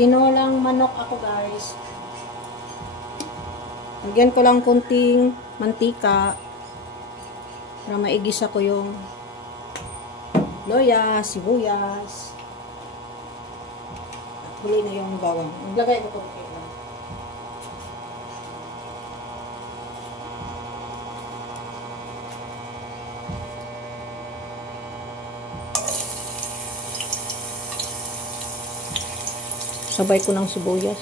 Tinolang manok ako guys. Lagyan ko lang kunting mantika para maigisa ko yung loya, sibuyas. At huli na yung bawang. Maglagay ko kunti lang. Sabay ko ng sibuyas.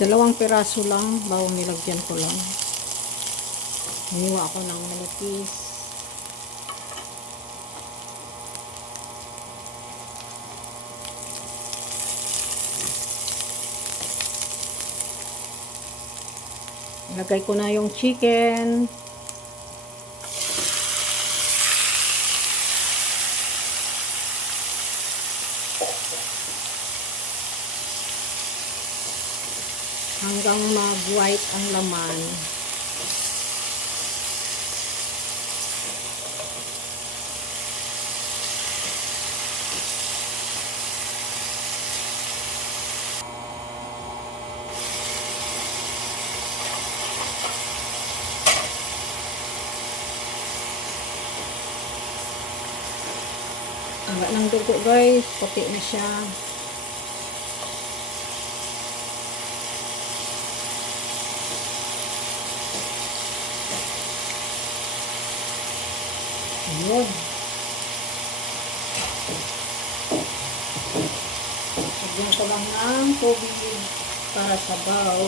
Dalawang piraso lang, bawang nilagyan ko lang. Hiniwa ako ng manipis. Ilagay ko na yung chicken. Hanggang mag-white ang laman. Tanggal ng dugo guys, puti na siya. Ayan. Lagyan ko lang ng tubig para sabaw.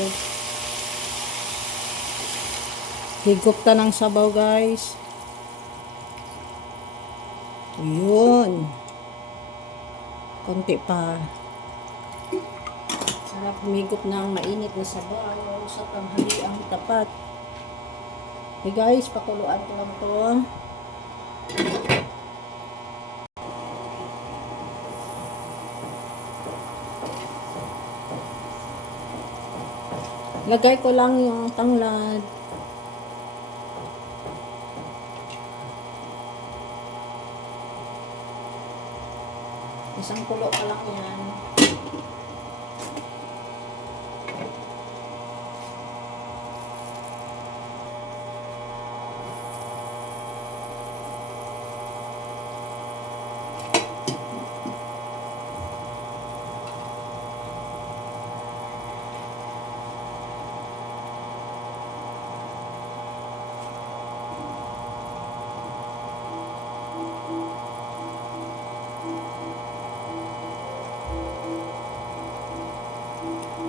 Higop ta ng sabaw guys. Yun. Konti pa. Sarap humigop ng mainit na sabaw sa tanghaliang tapat. Hey guys, pakuluan ko lang to. Lagay ko lang yung tanglad. Isang kulo pa lang yan.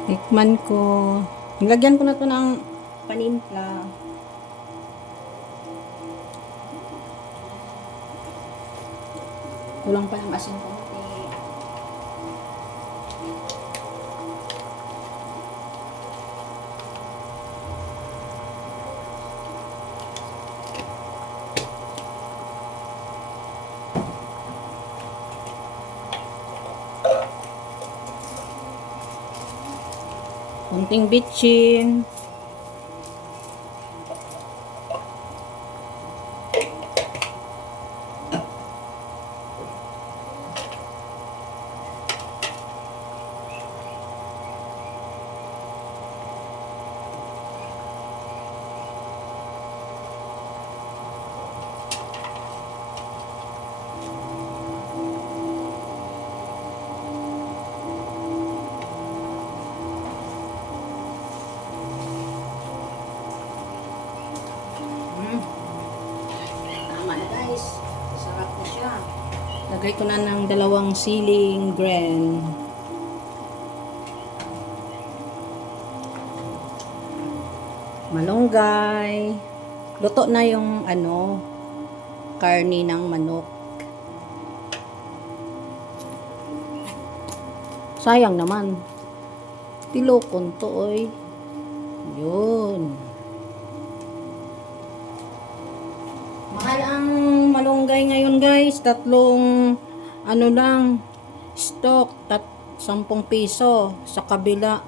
Tikman ko. Nilagyan ko na to ng panimpla. Kulang pa ng asin konti. Kunting bitchin. Tama na guys. Sarap na siya. Lagay ko na ng dalawang siling gren. malunggay. Luto na yung karni ng manok. Sayang naman. Tilokon to, oy. Yun. Mahal ang malunggay ngayon, guys. Tatlong lang stock, 10 piso. Sa kabila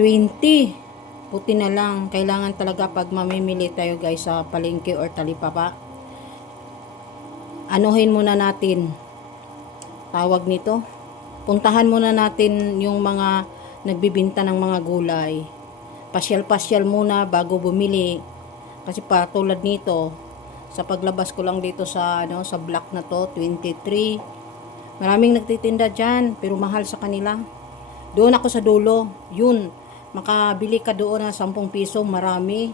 20. Buti na lang, kailangan talaga pag mamimili tayo, guys, sa palengke or talipapa, anuhin muna natin, tawag nito, puntahan muna natin yung mga nagbibinta ng mga gulay. Pasyal-pasyal muna bago bumili. Kasi pa tulad nito, sa paglabas ko lang dito sa sa block na to, 23. Maraming nagtitinda diyan, pero mahal sa kanila. Doon ako sa dulo. Yun, makabili ka doon ng 10 piso, maraming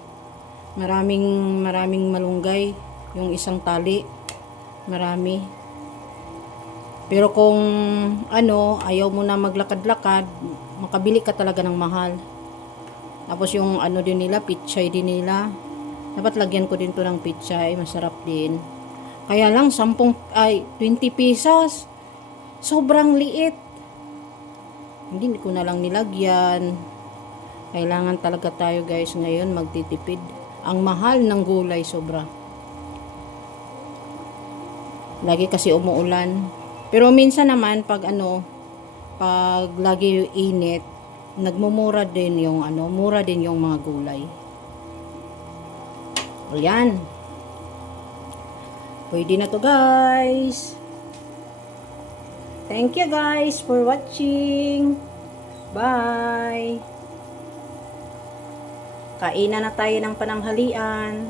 malunggay, yung isang tali. Marami. Pero kung ayaw mo na maglakad-lakad, makabili ka talaga ng mahal. Tapos yung din nila, pichay din nila. Dapat lagyan ko din to ng pichay, masarap din. Kaya lang 20 pesos. Sobrang liit. Hindi ko na lang nilagyan. Kailangan talaga tayo, guys, ngayon magtitipid. Ang mahal ng gulay sobra. Lagi kasi umuulan. Pero minsan naman pag pag lagi init, nagmumura din yung mura din yung mga gulay. Ayan. Pwede na to, guys. Thank you, guys, for watching. Bye. Kainan na tayo ng pananghalian.